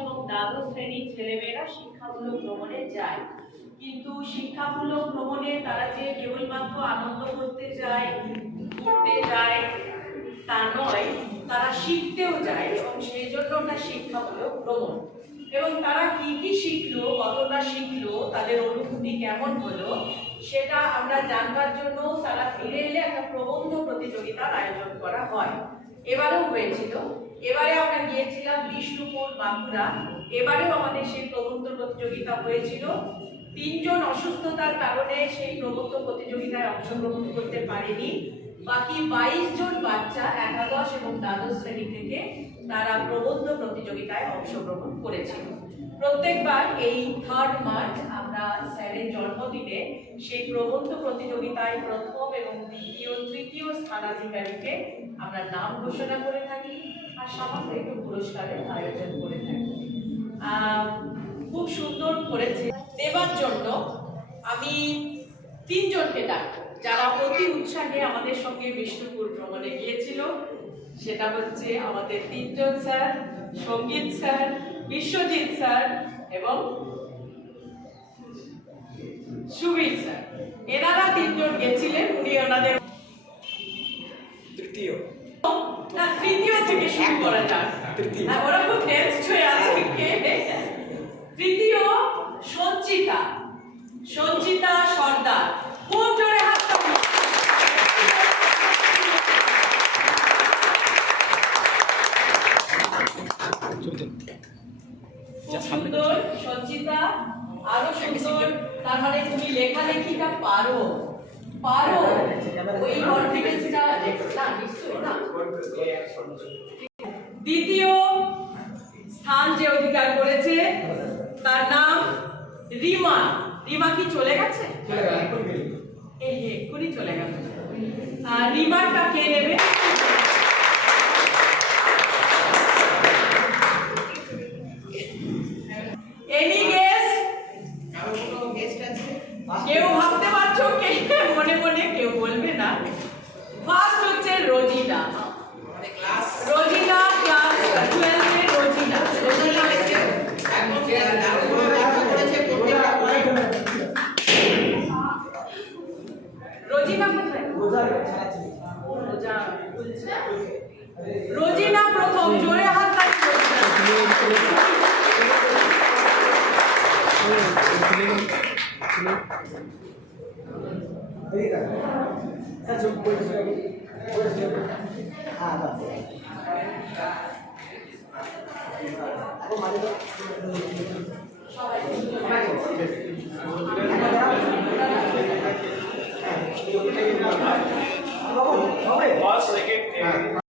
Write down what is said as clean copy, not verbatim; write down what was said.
এবং দ্বাদশ শ্রেণীর ছেলেমেয়েরা শিক্ষামূলক ভ্রমণে যায়, কিন্তু শিক্ষামূলক ভ্রমণে তারা যে কেবলমাত্র আনন্দ করতে যায়, ঘুরতে যায় তা নয়, তারা শিখতেও যায় এবং সেই জন্য ওটা শিক্ষামূলক ভ্রমণ। এবং তারা কি কি শিখলো, কতটা শিখলো, তাদের অনুভূতি কেমন হলো, সেটা আমরা জানবার জন্য তারা ফিরে এলে একটা প্রবন্ধ প্রতিযোগিতার আয়োজন করা হয়। এবারেও হয়েছিল। এবারে আমরা গিয়েছিলাম বিষ্ণুপুর, বাঁকুড়া। এবারেও আমাদের সেই প্রবন্ধ প্রতিযোগিতা হয়েছিল। 3 জন অসুস্থতার কারণে সেই প্রবন্ধ প্রতিযোগিতায় অংশগ্রহণ করতে পারেনি। বাকি 22 জন বাচ্চা একাদশ এবং দ্বাদশ শ্রেণী থেকে তারা প্রবন্ধ প্রতিযোগিতায় অংশগ্রহণ করেছিল। প্রত্যেকবার এই 3 মার্চ আমরা স্যারের জন্মদিনে সেই প্রবন্ধ প্রতিযোগিতায় প্রথম এবং দ্বিতীয়, তৃতীয় স্থানাধিকারীকে আমরা নাম ঘোষণা করে থাকি আর সামান্য একটু পুরস্কারের আয়োজন করে থাকি। খুব সুন্দর করেছে। দেবার জন্য আমি 3 জনকে ডাকবো যারা অতি উৎসাহে আমাদের সঙ্গে বিষ্ণুপুর ভ্রমণে গিয়েছিল। সেটা হচ্ছে আমাদের 3 জন স্যার, সঙ্গীত স্যার, বিশ্বজিৎ স্যার এবং সুবীর স্যার। এনারা 3 জন গেছিলেন। উনি ওনাদের তৃতীয় থেকে শুরু করা যাক। ওরা খুব টেন্সড হয়ে আছে। তৃতীয় সঞ্চিতা সর্দার। খুব জোরে হাত তালি। খুব সুন্দর সঞ্চিতা, আরো সুন্দর। তার মানে তুমি লেখালেখিটা পারো। ওই কনফিডেন্সটা না নিশ্চয়ই না। দ্বিতীয় স্থান যে অধিকার করেছে তার নাম রিমা। রিমা কি চলে গেছে? এক্ষুনি চলে গেল। রিমাটা কে নেবে? Any guest? কেউ ভাবতে পারছো? কে মনে মনে? কেউ বলবে না। ফার্স্ট হচ্ছে রোজিনা। ক্লাস 12 এর রোজিনা। রোজিনা প্রথম। জোরে হাত সবাই